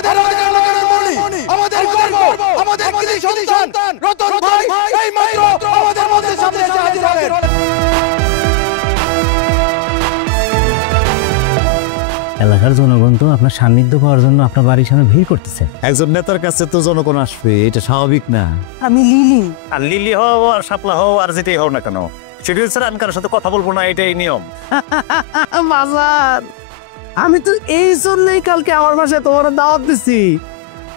আমাদের মনি, আমাদের গর্ব, আমাদের কৃতি সন্তান রতন ভাই এই মাত্র আমাদের মধ্যে সামনে এসে হাজির হলেন। এলাকার জনগণ তো আপনার সান্নিধ্য পাওয়ার জন্য আপনার বাড়ির সামনে ভিড় করতেছে। একজন নেতার কাছে তো জনগণ আসবে, এটা স্বাভাবিক না? আমি লিলি। আর লিলি হও আর শাপলা হও আর যেটাই হও না কেন, শিডিউল স্যার আমি কারোর সাথে কথা বলবো না, এটাই নিয়ম। বাজার, আমি তো এই জন্যই কালকে আমার বাসায় তোমার দাওয়াত দিছি।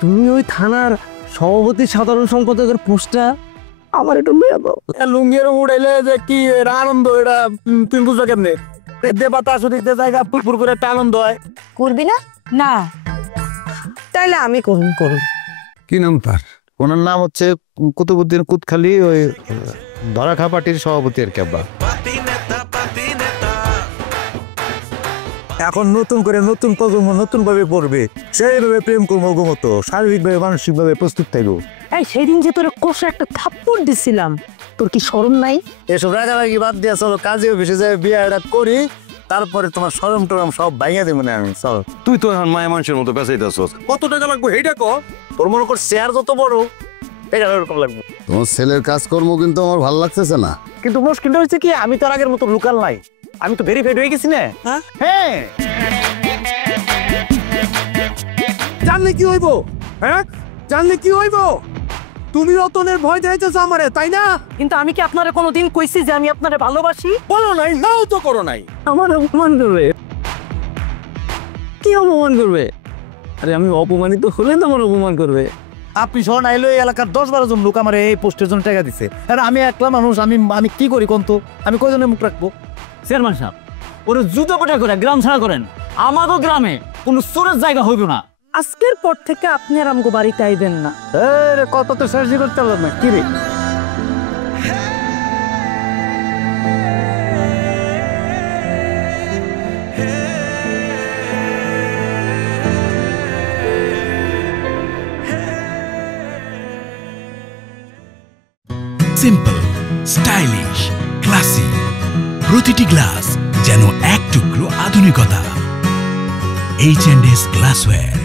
তুমি ওই থানার সভাপতি সাধারণ সম্পাদকের পোস্টটা আমার একটু লইয়া দাও। লুঙ্গির উড়াইলে যে কি আনন্দ, এটা তুমি বুঝছো কেমনে? বাতাস দিতে জায়গা ফুরফুর করে একটা আনন্দ হয়। করবি না? না তাইলে আমি করুন। কি নাম তার? ওনার নাম হচ্ছে কুতুবুদ্দিন কুতখালি, ওই ধরাখা পার্টির সভাপতি আর কেবা। এখন নতুন করে নতুন প্রজন্ম নতুন ভাবে পড়বে, সেইভাবে প্রেম করবো মতো শারীরিকভাবে মানসিকভাবে প্রস্তুত থাকবো। এই সেদিন যে তোর কষা একটা থাপ্পড় দিছিলাম, তোর কি শরম নাই? এসব রাগারাগি বাদ দিয়ে চলো কাজে অফিসে যাই বিয়েটা করি, তারপরে তোমার শরম টরম সব ভাঙিয়ে দেবো না আমি। চল। তুই তো এখন মায়া মানুষের মতো বেঁচাইতেছস। কত টাকা লাগবে এইটা কর। তোর মনে কর শেয়ার যত বড় এটা এরকম লাগবে। তোমার ছেলের কাজকর্ম কিন্তু আমার ভালো লাগতেছে না। কিন্তু মুশকিলটা হচ্ছে কি, আমি তো আগের মতো লোকাল নাই, আমি তো ভেরিফাইড হয়ে গেছি না। হ্যাঁ জানলে কি হইব? হ্যাঁ জানলে কি হইব? তুমি রতনের ভয় দেখাইতেছ আমারে, তাই না? কিন্তু আমি কি আপনারে কোনোদিন কইছি যে আমি আপনারে ভালোবাসি? বলো নাই, নাও তো করো নাই। আমার অপমান করবে। কি অপমান করবে? আরে আমি অপমানিত হলে তো আমার অপমান করবে। আপনি শোন আইলো এই এলাকার 10-12 জন লোক আমার এই পোস্টের জন্য টাকা দিচ্ছে, আর আমি একলা মানুষ, আমি কি করি কোন তো? আমি কয়জনের মুখ রাখবো? চেয়ারম্যান সাহেব, ওরা জুতো পেটা করে গ্রাম ছাড়া করেন। আমাদের গ্রামে কোনো চোরের জায়গা হইব না। আজকের পর থেকে আপনি আর আমগো বাড়িতে আইবেন না। কত তো সার্জি করতে পারলাম না, কি রে? সিম্পল, স্টাইলিশ, ক্লাসি, প্রতিটি গ্লাস যেন এক টুকরো আধুনিকতা। H&S glassware.